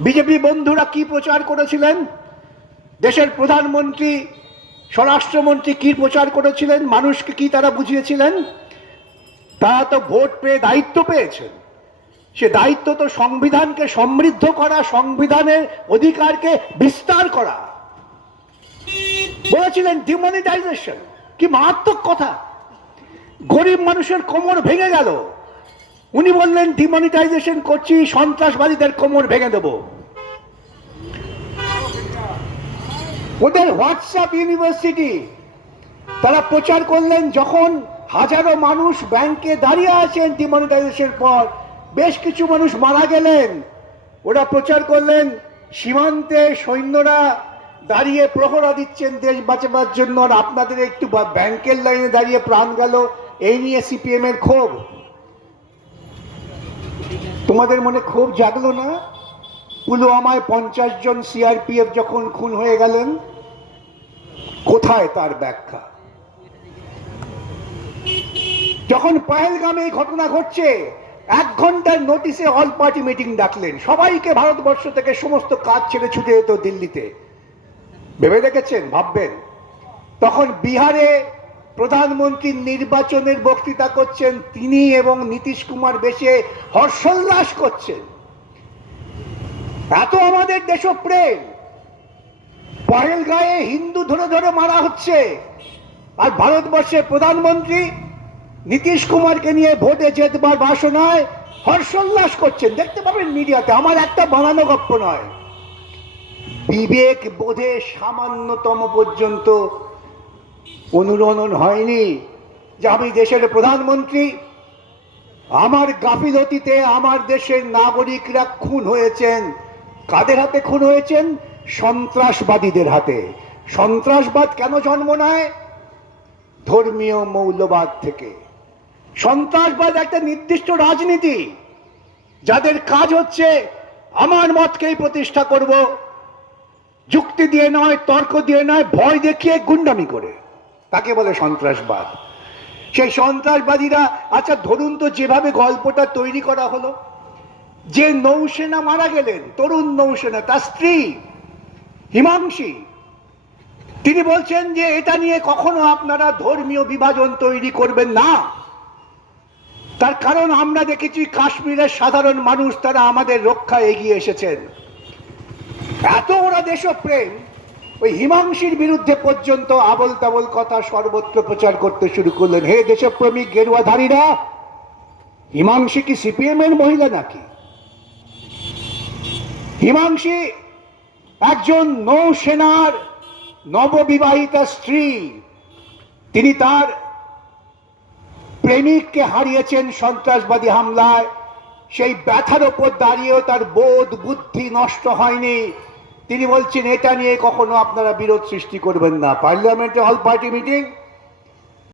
BJP বন্ধুরা কি প্রচার করেছিলেন? দেশের প্রধানমন্ত্রী, স্বরাষ্ট্রমন্ত্রী কি প্রচার করেছিলেন? মানুষকে কি তারা বুঝিয়েছিলেন? তারা তো ভোট পেয়ে দায়িত্ব পেয়েছেন। সে দায়িত্ব তো সংবিধানকে সমৃদ্ধ করা, সংবিধানের অধিকারকে বিস্তার করা। বলেছিলেন ডিমনিটাইজেশন কি মারাত্মক কথা। গরিব মানুষের কোমর ভেঙে গেল। উনি বললেন ডিমনিটাইজেশন করছি, সন্ত্রাসবাদীদের কোমর ভেঙে দেব। ওদের হোয়াটসঅ্যাপ ইউনিভার্সিটি, তারা প্রচার করলেন, যখন হাজারো মানুষ ব্যাংকে দাঁড়িয়ে আছেন ডিমনিটাইজেশন পর, বেশ কিছু মানুষ মারা গেলেন। ওরা প্রচার করলেন, সীমান্তে সৈন্যরা দাঁড়িয়ে প্রহরা দিচ্ছেন দেশ বাঁচাবার জন্য, আর আপনাদের একটু ব্যাংকের লাইনে দাঁড়িয়ে প্রাণ গেল। এই নিয়ে সিপিএম এর ক্ষোভ। তোমাদের মনে খুব জাগলো না? পুলওয়ামায় পঞ্চাশ জন সিআরপিএফ যখন খুন হয়ে গেলেন, কোথায় তার ব্যাখ্যা? যখন পাহেলগামে এই ঘটনা ঘটছে, এক ঘণ্টার নোটিশে অল পার্টি মিটিং ডাকলেন। সবাইকে ভারতবর্ষ থেকে সমস্ত কাজ ছেড়ে ছুটে যেত দিল্লিতে। ভেবে দেখেছেন? ভাববেন? তখন বিহারে প্রধানমন্ত্রী নির্বাচনের বক্তৃতা করছেন তিনি এবং নীতিশ কুমার বেশে হর্ষোল্লাস করছেন। এত আমাদের দেশপ্রেম। পহেল গায়ে হিন্দু ধরে ধরে মারা হচ্ছে। আর ভারতবর্ষের প্রধানমন্ত্রী নীতিশ কুমারকে নিয়ে ভোটে জেতবার বাসনায় হর্ষোল্লাস করছেন। দেখতে পাবেন মিডিয়াতে, আমার একটা বানানো গপ্প নয়। বিবেক বোধে সামান্যতম পর্যন্ত অনুরণন হয়নি যে আমি দেশের প্রধানমন্ত্রী। আমার গাফিলতিতে আমার দেশের নাগরিকরা খুন হয়েছেন। কাদের হাতে খুন হয়েছেন? সন্ত্রাসবাদীদের হাতে। সন্ত্রাসবাদ কেন জন্ম নেয়? ধর্মীয় মৌলবাদ থেকে। সন্ত্রাসবাদ একটা নির্দিষ্ট রাজনীতি। যাদের কাজ হচ্ছে, আমার মতকেই প্রতিষ্ঠা করব। যুক্তি দিয়ে নয়, তর্ক দিয়ে নয়, ভয় দেখিয়ে গুন্ডামি করে। তাকে বলে সন্ত্রাসবাদ। সেই সন্ত্রাসবাদীরা আচ্ছা ধরুন তো যেভাবে গল্পটা তৈরি করা হলো, যে নৌসেনা মারা গেলেন, তরুণ নৌসেনা, তার স্ত্রী হিমাংশী, তিনি বলছেন যে এটা নিয়ে কখনো আপনারা ধর্মীয় বিভাজন তৈরি করবেন না। তার কারণ আমরা দেখেছি কাশ্মীরের সাধারণ মানুষ, তারা আমাদের রক্ষা এগিয়ে এসেছেন। এত ওরা দেশপ্রেম ওই হিমাংশীর বিরুদ্ধে পর্যন্ত আবল তাবল কথা সর্বত্র প্রচার করতে শুরু করলেন। হে দেশপ্রেমিক গেরুয়াধারীরা, হিমাংশী কি সিপিএম এর মহিলা নাকি? হিমাংশী একজন নৌসেনার নববিবাহিতা স্ত্রী। তিনি তার প্রেমিককে হারিয়েছেন সন্ত্রাসবাদী হামলায়। সেই ব্যথার ওপর দাঁড়িয়েও তার বোধ বুদ্ধি নষ্ট হয়নি। তিনি বলছেন এটা নিয়ে কখনো আপনারা বিরোধ সৃষ্টি করবেন না। পার্লামেন্টে অল পার্টি মিটিং